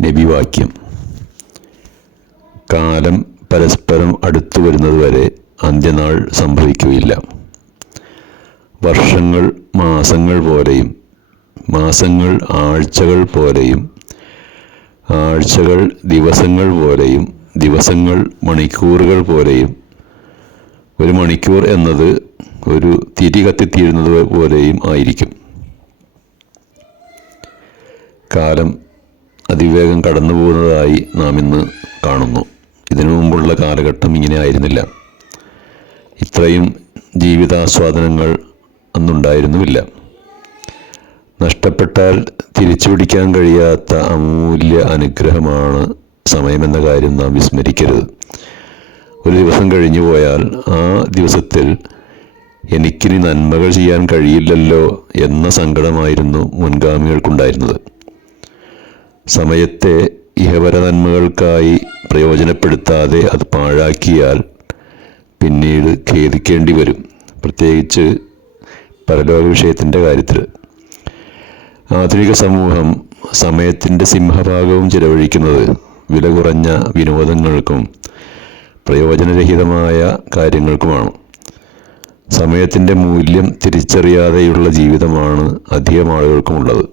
നബിവാക്യം. കാലം പരസ്പരം അടുത്തു വരുന്നതുവരെ അന്ത്യനാൾ സംഭവിക്കുകയില്ല. വർഷങ്ങൾ മാസങ്ങൾ പോലെയും മാസങ്ങൾ ആഴ്ചകൾ പോലെയും ആഴ്ചകൾ ദിവസങ്ങൾ പോലെയും ദിവസങ്ങൾ മണിക്കൂറുകൾ പോലെയും ഒരു മണിക്കൂർ എന്നത് ഒരു തിരി കത്തിത്തീരുന്നത് പോലെയും ആയിരിക്കും. കാലം അതിവേഗം കടന്നു പോകുന്നതായി നാം ഇന്ന് കാണുന്നു. ഇതിനു മുമ്പുള്ള കാലഘട്ടം ഇങ്ങനെ ആയിരുന്നില്ല. ഇത്രയും ജീവിതാസ്വാദനങ്ങൾ അന്നുണ്ടായിരുന്നുമില്ല. നഷ്ടപ്പെട്ടാൽ തിരിച്ചു പിടിക്കാൻ കഴിയാത്ത അമൂല്യ അനുഗ്രഹമാണ് സമയമെന്ന കാര്യം നാം വിസ്മരിക്കരുത്. ഒരു ദിവസം കഴിഞ്ഞു പോയാൽ ആ ദിവസത്തിൽ എനിക്കിനി നന്മകൾ ചെയ്യാൻ കഴിയില്ലല്ലോ എന്ന സങ്കടമായിരുന്നു മുൻഗാമികൾക്കുണ്ടായിരുന്നത്. സമയത്തെ ഇഹപര നന്മകൾക്കായി പ്രയോജനപ്പെടുത്താതെ അത് പാഴാക്കിയാൽ പിന്നീട് ഖേദിക്കേണ്ടി വരും, പ്രത്യേകിച്ച് പരലോക വിഷയത്തിൻ്റെ കാര്യത്തിൽ. ആധുനിക സമൂഹം സമയത്തിൻ്റെ സിംഹഭാഗവും ചിലവഴിക്കുന്നത് വില കുറഞ്ഞ വിനോദങ്ങൾക്കും പ്രയോജനരഹിതമായ കാര്യങ്ങൾക്കുമാണ്. സമയത്തിൻ്റെ മൂല്യം തിരിച്ചറിയാതെയുള്ള ജീവിതമാണ് അധികം ആളുകൾക്കുമുള്ളത്.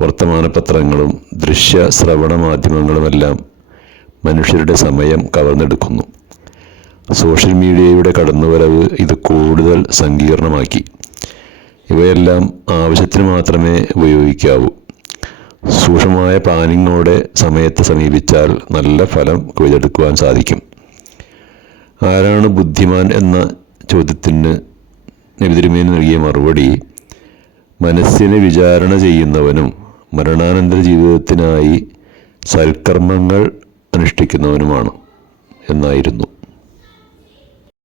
വർത്തമാനപത്രങ്ങളും ദൃശ്യ ശ്രവണ മാധ്യമങ്ങളുമെല്ലാം മനുഷ്യരുടെ സമയം കവർന്നെടുക്കുന്നു. സോഷ്യൽ മീഡിയയുടെ കടന്നുവരവ് ഇത് കൂടുതൽ സങ്കീർണമാക്കി. ഇവയെല്ലാം ആവശ്യത്തിന് മാത്രമേ ഉപയോഗിക്കാവൂ. സൂക്ഷ്മമായ പ്ലാനിങ്ങോടെ സമയത്തെ സമീപിച്ചാൽ നല്ല ഫലം കൊയ്തെടുക്കുവാൻ സാധിക്കും. ആരാണ് ബുദ്ധിമാൻ എന്ന ചോദ്യത്തിന് നബി തിരുമേനി നൽകിയ മറുപടി, മനസ്സിനെ വിചാരണ ചെയ്യുന്നവനും മരണാനന്തര ജീവിതത്തിനായി സൽക്കർമ്മങ്ങൾ അനുഷ്ഠിക്കുന്നവനുമാണ് എന്നായിരുന്നു.